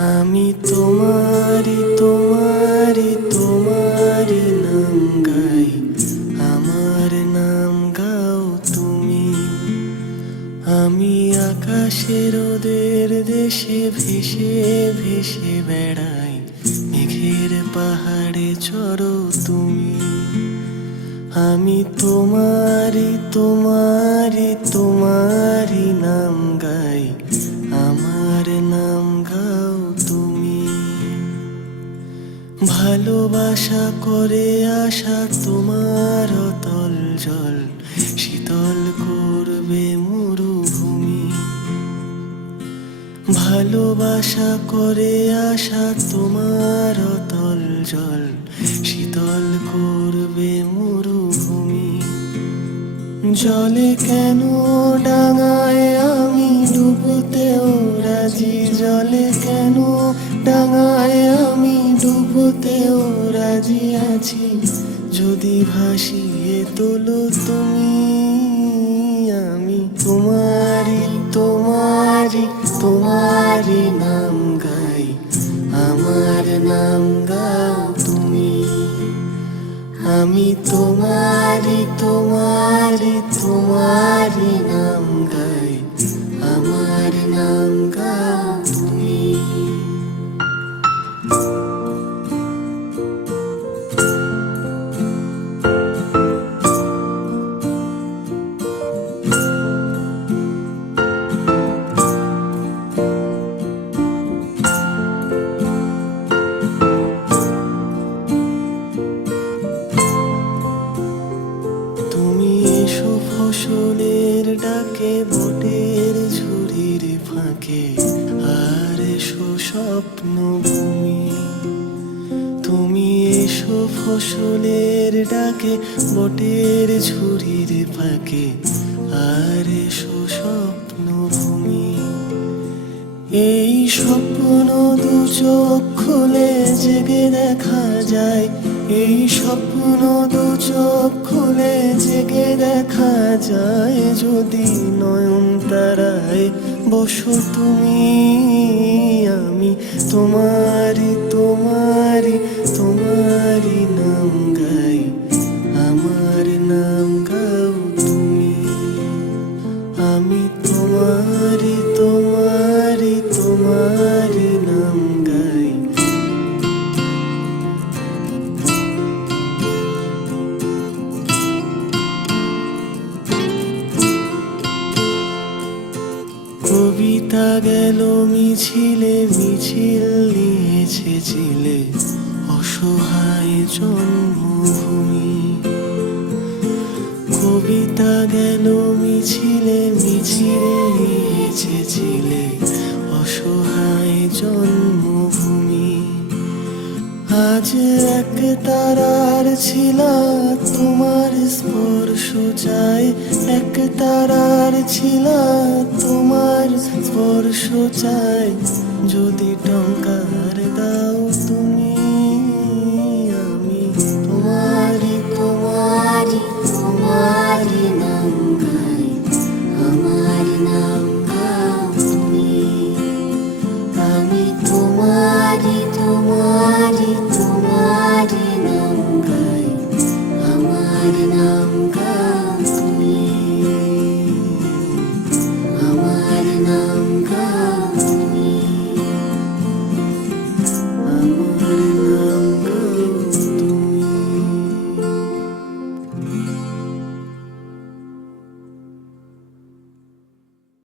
আমি তোমারি তোমারি তোমারি নাম গাই, আমার নাম গাও তুমি। আমি আকাশের ওদের দেশে ভেসে ভেসে বেড়াই, মেঘের পাহাড়ে চড়ো তুমি। আমি তোমারি তোমারি তোমারি নাম গাই, আমার নাম গাও তুমি। ভালোবাসা করে আসা তোমার অতল জল শীতল করবে মরুভূমি। ভালোবাসা করে আসা তোমার অতল জল শীতল করবে মরুভূমি। জলে কেন ডাঙায় আমি ডুবতেও রাজি, জলে কেন ডাঙায় আমি ডুবতেও রাজি আছি, যদি ভাসিয়ে তোলো তুমি। আমি তোমারি তোমারি তোমারি নাম গাই, আমার নাম গাও তুমি। আমি তোমারি তোমারি তোমারি নাম গাই, আমার নাম গাও তুমি। তুমি এসো ফসলের ডাকে বটের ঝুড়ির ফাঁকে, আর এসো স্বপ্ন ভূমি। তুমি এসো ফসলের ডাকে বটের ঝুড়ির ফাঁকে, আর এসো স্বপ্ন ভূমি। এই স্বপ্ন দু চোখ খুলে জেগে দেখা যায়, এই স্বপ্ন দু চোখ খুলে জেগে দেখা যায়, যদি নয়ন তারায় বসো তুমি। আমি তোমারি তোমারি তোমারি নাম গাই, আমার নাম গাও তুমি। আমি তোমারি তোমারি তোমারি নাম গাই। কবিতা গেল মিছিলে, মিছিল নিয়েছে ছিলে অসহায় জন্মভূমি। কবিতা গেল মিছিলে, মিছিল নিয়েছে ছিলে অসহায় জন্মভূমি। আজ এক তারার ছিলা তোমার স্পর্শ চাই, এক তারার ছিলা তোমার স্পর্শ চাই, যদি টঙ্কার